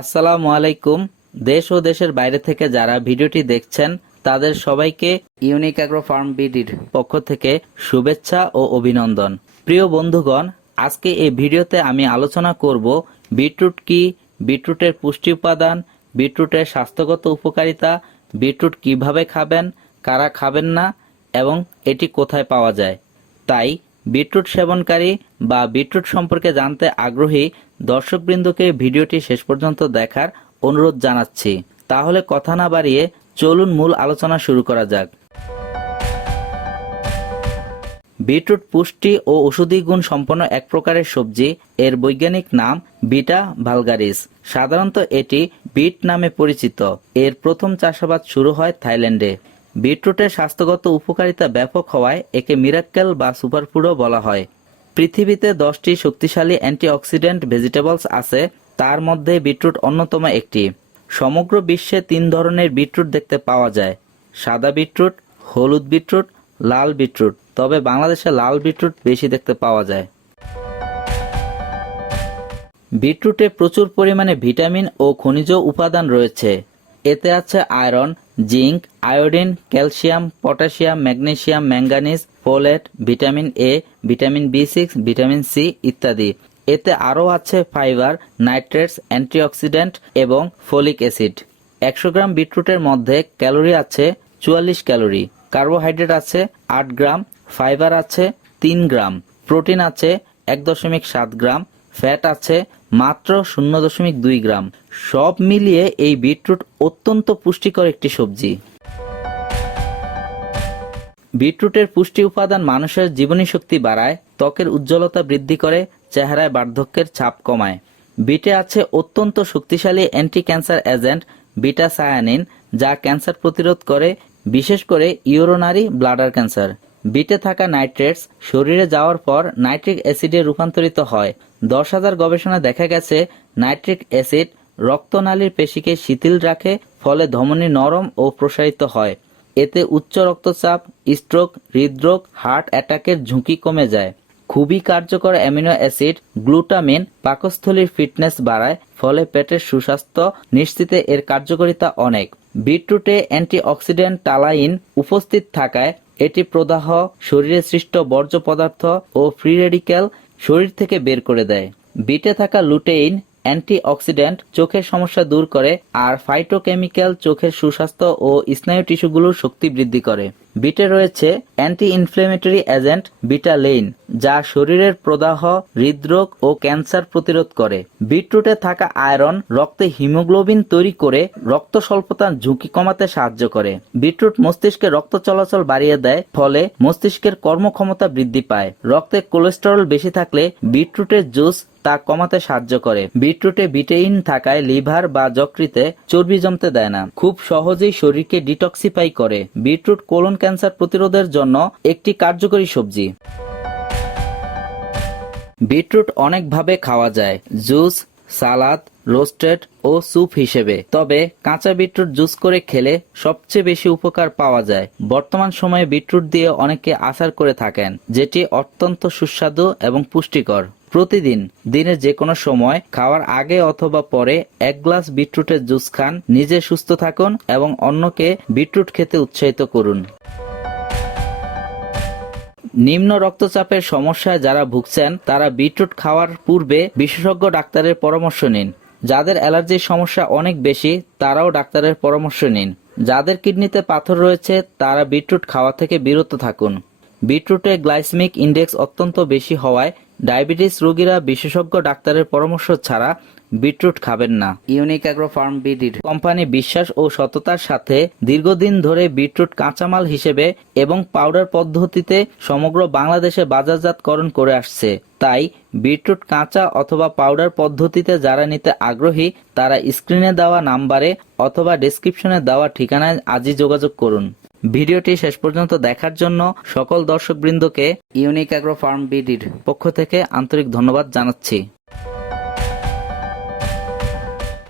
আসসালামু আলাইকুম। দেশ ও দেশের বাইরে থেকে যারা ভিডিওটি দেখছেন, তাদের সবাইকে ইউনিক অ্যাগ্রো ফার্ম বিডির পক্ষ থেকে শুভেচ্ছা ও অভিনন্দন। প্রিয় বন্ধুগণ, আজকে এই ভিডিওতে আমি আলোচনা করব বিটরুট কি, বিটরুটের পুষ্টি উপাদান, বিটরুটের স্বাস্থ্যগত উপকারিতা, বিটরুট কীভাবে খাবেন, কারা খাবেন না, এবং এটি কোথায় পাওয়া যায়। তাই বিটরুট সেবনকারী বা বিটরুট সম্পর্কে জানতে আগ্রহী দর্শকবৃন্দকে ভিডিওটি শেষ পর্যন্ত দেখার অনুরোধ জানাচ্ছি। তাহলে কথা না বাড়িয়ে চলুন মূল আলোচনা শুরু করা যাক। বিটরুট পুষ্টি ও ওষুধি গুণ সম্পন্ন এক প্রকারের সবজি, এর বৈজ্ঞানিক নাম বিটা ভালগারিস। সাধারণত এটি বিট নামে পরিচিত। এর প্রথম চাষাবাদ শুরু হয় থাইল্যান্ডে। বিটরুটের স্বাস্থ্যগত উপকারিতা ব্যাপক হওয়ায় একে মিরাক্কেল বা সুপারফুডও বলা হয়। পৃথিবীতে দশটি শক্তিশালী অ্যান্টিঅক্সিডেন্ট ভেজিটেবলস আছে, তার মধ্যে বিটরুট অন্যতম একটি। সমগ্র বিশ্বে তিন ধরনের বিটরুট দেখতে পাওয়া যায়। সাদা বিটরুট, হলুদ বিটরুট, লাল বিটরুট, তবে বাংলাদেশে লাল বিটরুট বেশি দেখতে পাওয়া যায়। বিটরুটে প্রচুর পরিমাণে ভিটামিন ও খনিজ উপাদান রয়েছে। এতে আছে iron, zinc, iodine, calcium, potassium magnesium manganese, folate, vitamin A, vitamin B six, vitamin C ইত্যাদি। এতে আরও আছে ফাইবার, নাইট্রেটস, অ্যান্টিঅক্সিডেন্ট এবং ফলিক অ্যাসিড। একশো গ্রাম বিটরুটের মধ্যে ক্যালোরি আছে চুয়াল্লিশ ক্যালোরি। কার্বোহাইড্রেট আছে আট গ্রাম, ফাইবার আছে তিন গ্রাম। প্রোটিন আছে এক দশমিক সাত গ্রাম, ফ্যাট আছে মাত্র শূন্য দশমিক দুই গ্রাম। সব মিলিয়ে এই বিটরুট অত্যন্ত পুষ্টিকর একটি সবজি। বিটরুটের পুষ্টি উপাদান মানুষের জীবনী শক্তি বাড়ায়, ত্বকের উজ্জ্বলতা বৃদ্ধি করে, চেহারায় বার্ধক্যের ছাপ কমায়। বিটে আছে অত্যন্ত শক্তিশালী anti cancer agent betacyanin, যা ক্যান্সার প্রতিরোধ করে, বিশেষ করে ইউরোনারি ব্লাডার ক্যান্সার। বিটে থাকা নাইট্রেটস শরীরে যাওয়ার পর নাইট্রিক অ্যাসিডে রূপান্তরিত হয়। দশ হাজার গবেষণা দেখা গেছে, নাইট্রিক অ্যাসিড রক্তনালীর পেশিকে শিথিল রাখে, ফলে ধমনী নরম ও প্রসারিত হয়। এতে উচ্চ রক্তচাপ, স্ট্রোক, হৃদরোগ, হার্ট অ্যাটাকের ঝুঁকি কমে যায়। খুবই কার্যকর অ্যামিনো অ্যাসিড গ্লুটামিন পাকস্থলীর ফিটনেস বাড়ায়, ফলে পেটের সুস্বাস্থ্য নিশ্চিতে এর কার্যকারিতা অনেক। বিটরুটে অ্যান্টিঅক্সিডেন্ট টালাইন উপস্থিত থাকায় এটি প্রদাহ, শরীরে সৃষ্ট বর্জ্য পদার্থ ও ফ্রি রেডিক্যাল শরীর থেকে বের করে দেয়। বিটে থাকা লুটেইন অ্যান্টিঅক্সিডেন্ট চোখের সমস্যা দূর করে, আর ফাইটোকেমিক্যাল চোখের সুস্বাস্থ্য ও স্নায়ু টিস্যুগুলোর শক্তি বৃদ্ধি করে। বিটে রয়েছে anti inflammatory agent beta betalain যা শরীরের প্রদাহ, হৃদরোগ ও ক্যান্সার প্রতিরোধ করে। বিটরুটে থাকা আয়রন রক্তে হিমোগ্লোবিন তৈরি করে রক্ত স্বল্পতার ঝুঁকি কমাতে সাহায্য করে। বিটরুট মস্তিষ্কে রক্ত চলাচল বাড়িয়ে দেয়, ফলে মস্তিষ্কের কর্মক্ষমতা বৃদ্ধি পায়। রক্তে কোলেস্টেরল বেশি থাকলে বিটরুটের জুস তা কমাতে সাহায্য করে। বিটরুটে বিটেইন থাকায় লিভার বা যকৃতে চর্বি জমতে দেয় না। খুব সহজেই শরীরকে ডিটক্সিফাই করে। বিটরুট কোলন ক্যান্সার প্রতিরোধের জন্য একটি কার্যকরী সবজি। বিটরুট অনেকভাবে খাওয়া যায়, জুস, সালাদ, রোস্টেড ও স্যুপ হিসেবে। তবে কাঁচা বিটরুট জুস করে খেলে সবচেয়ে বেশি উপকার পাওয়া যায়। বর্তমান সময়ে বিটরুট দিয়ে অনেকে আচার করে থাকেন, যেটি অত্যন্ত সুস্বাদু এবং পুষ্টিকর। প্রতিদিন দিনের যে কোনো সময়, খাওয়ার আগে অথবা পরে এক গ্লাস বিটরুটের জুস খান, নিজে সুস্থ থাকুন এবং অন্যকে বিটরুট খেতে উৎসাহিত করুন। নিম্ন রক্তচাপের সমস্যায় যারা ভুগছেন, তারা বিটরুট খাওয়ার পূর্বে বিশেষজ্ঞ ডাক্তারের পরামর্শ নিন। যাদের অ্যালার্জির সমস্যা অনেক বেশি, তারাও ডাক্তারের পরামর্শ নিন। যাদের কিডনিতে পাথর রয়েছে, তারা বিটরুট খাওয়া থেকে বিরত থাকুন। বিটরুটে গ্লাইসমিক ইন্ডেক্স অত্যন্ত বেশি হওয়ায় ডায়াবেটিস রোগীরা বিশেষজ্ঞ ডাক্তারের পরামর্শ ছাড়া বিটরুট খাবেন না। ইউনিক অ্যাগ্রো ফার্ম বিডির কোম্পানি বিশ্বাস ও সততার সাথে দীর্ঘদিন ধরে বিটরুট কাঁচামাল হিসেবে এবং পাউডার পদ্ধতিতে সমগ্র বাংলাদেশে বাজারজাতকরণ করে আসছে। তাই বিটরুট কাঁচা অথবা পাউডার পদ্ধতিতে যারা নিতে আগ্রহী তারা স্ক্রিনে দেওয়া নাম্বারে অথবা ডেসক্রিপশনে দেওয়া ঠিকানায় আজই যোগাযোগ করুন। ভিডিওটি শেষ পর্যন্ত দেখার জন্য সকল দর্শকবৃন্দকে ইউনিক অ্যাগ্রো ফার্ম বিডির পক্ষ থেকে আন্তরিক ধন্যবাদ জানাচ্ছি।